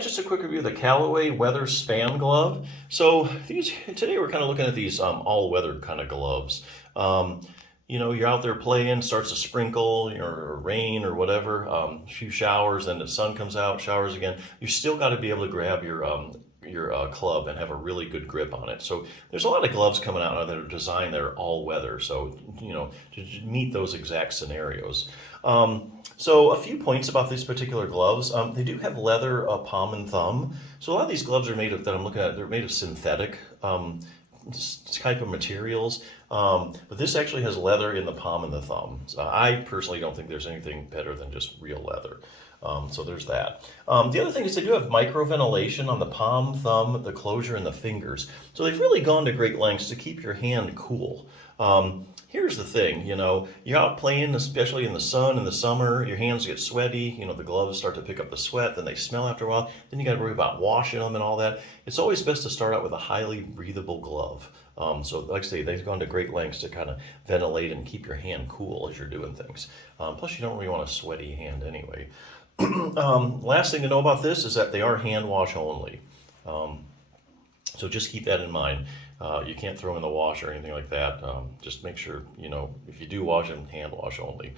just a quick review of the Callaway Weather Spann glove. So today we're kind of looking at these all-weather kind of gloves. You're out there playing, starts to sprinkle, or rain or whatever, a few showers, then the sun comes out, showers again. You still got to be able to grab your club and have a really good grip on it. So there's a lot of gloves coming out now that are designed that are all weather. So, to meet those exact scenarios. So a few points about these particular gloves. They do have leather palm and thumb. So a lot of these gloves are made of, that I'm looking at, they're made of synthetic type of materials. But this actually has leather in the palm and the thumb. So I personally don't think there's anything better than just real leather. So there's that. The other thing is they do have micro-ventilation on the palm, thumb, the closure, and the fingers. So they've really gone to great lengths to keep your hand cool. Here's the thing, you're out playing, especially in the sun in the summer, your hands get sweaty, the gloves start to pick up the sweat, then they smell after a while, then you got to worry about washing them and all that. It's always best to start out with a highly breathable glove. So like I say, they've gone to great lengths to kind of ventilate and keep your hand cool as you're doing things. Plus you don't really want a sweaty hand anyway. Last thing to know about this is that they are hand wash only. So just keep that in mind. You can't throw them in the wash or anything like that. Just make sure, if you do wash them, hand wash only.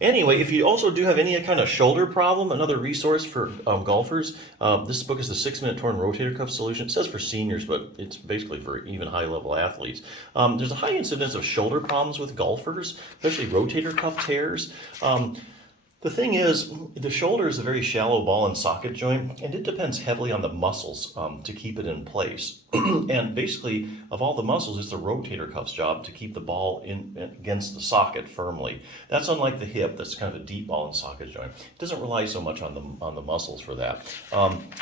Anyway, if you also do have any kind of shoulder problem, another resource for golfers, this book is the 6-Minute Torn Rotator Cuff Solution. It says for seniors, but it's basically for even high-level athletes. There's a high incidence of shoulder problems with golfers, especially rotator cuff tears. The thing is, the shoulder is a very shallow ball and socket joint, and it depends heavily on the muscles to keep it in place. And basically, of all the muscles, it's the rotator cuff's job to keep the ball in against the socket firmly. That's unlike the hip, that's kind of a deep ball and socket joint. It doesn't rely so much on the muscles for that.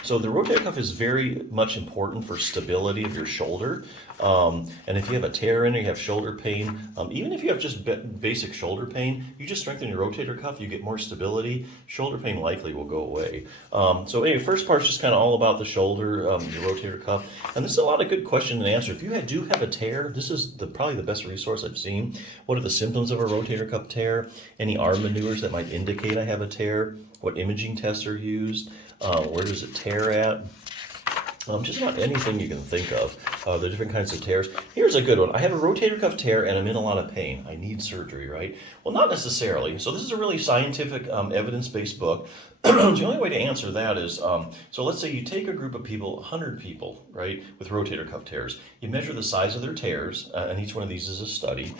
So the rotator cuff is very much important for stability of your shoulder. And if you have a tear in it, you have shoulder pain, even if you have just basic shoulder pain, you just strengthen your rotator cuff, you get more stability, shoulder pain likely will go away. So anyway, first part's just kind of all about the shoulder, the rotator cuff, and this is a lot of good question and answer. If you do have a tear, this is probably the best resource I've seen. What are the symptoms of a rotator cuff tear? Any arm maneuvers that might indicate I have a tear? What imaging tests are used? Where does it tear at? Just about anything you can think of. The different kinds of tears. Here's a good one. I have a rotator cuff tear and I'm in a lot of pain. I need surgery, right? Well, not necessarily. So this is a really scientific, evidence-based book. The only way to answer that is, so let's say you take a group of people, 100 people, right, with rotator cuff tears. You measure the size of their tears, and each one of these is a study.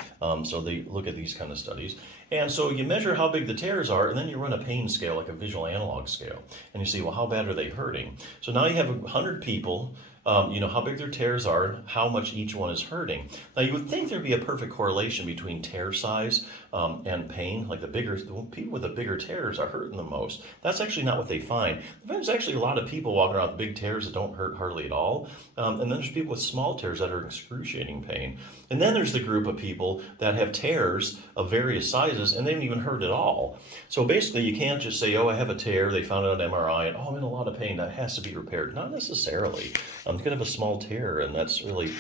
So they look at these kind of studies. And so you measure how big the tears are, and then you run a pain scale, like a visual analog scale. And you see, well, how bad are they hurting? So now you have 100 people, how big their tears are, how much each one is hurting. Now you would think there'd be a perfect correlation between tear size and pain. Like the people with the bigger tears are hurting the most. That's actually not what they find. There's actually a lot of people walking around with big tears that don't hurt hardly at all. And then there's people with small tears that are in excruciating pain. And then there's the group of people that have tears of various sizes and they don't even hurt at all. So basically you can't just say, oh, I have a tear, they found it on MRI, and oh, I'm in a lot of pain, that has to be repaired. Not necessarily. You could have a small tear, and that's really,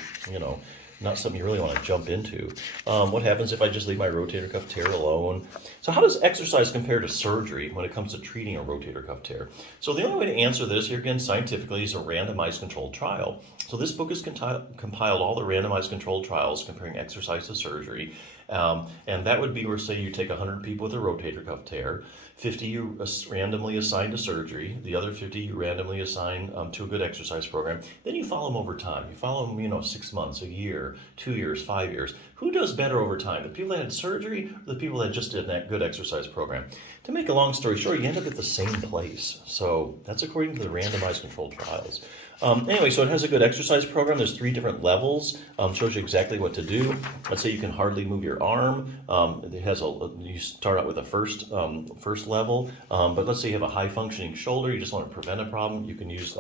not something you really want to jump into. What happens if I just leave my rotator cuff tear alone? So how does exercise compare to surgery when it comes to treating a rotator cuff tear? So the only way to answer this, here again, scientifically, is a randomized controlled trial. So this book has compiled all the randomized controlled trials comparing exercise to surgery. And that would be where, say, you take 100 people with a rotator cuff tear, 50 you randomly assign to surgery, the other 50 you randomly assign to a good exercise program. Then you follow them over time. You follow them, 6 months, a year, 2 years, 5 years. Who does better over time? The people that had surgery or the people that just did that good exercise program? To make a long story short, you end up at the same place. So that's according to the randomized controlled trials. Anyway, so it has a good exercise program. There's 3 different levels. Shows you exactly what to do. Let's say you can hardly move your arm. It has you start out with a first level. But let's say you have a high functioning shoulder. You just want to prevent a problem. You can use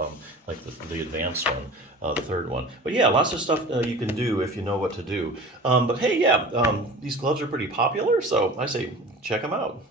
like the advanced one, the third one. But yeah, lots of stuff you can do if you know what to do. But hey, yeah, these gloves are pretty popular. So I say check them out.